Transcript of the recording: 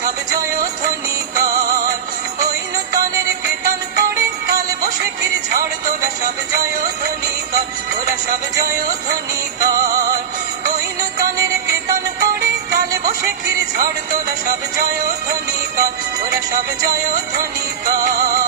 সব জয় ধ্বনি কর। ওই নূতনের কীর্তন করে কাল বৈশাখীর ঝড় তোরা সব জয় ধ্বনি কর, তোরা সব জয় ধ্বনি কর। ওই নূতনের কীর্তন করে কাল বৈশাখীর ঝড় তোরা সব জয় ধ্বনি কর, তোরা সব জয় ধ্বনি কর।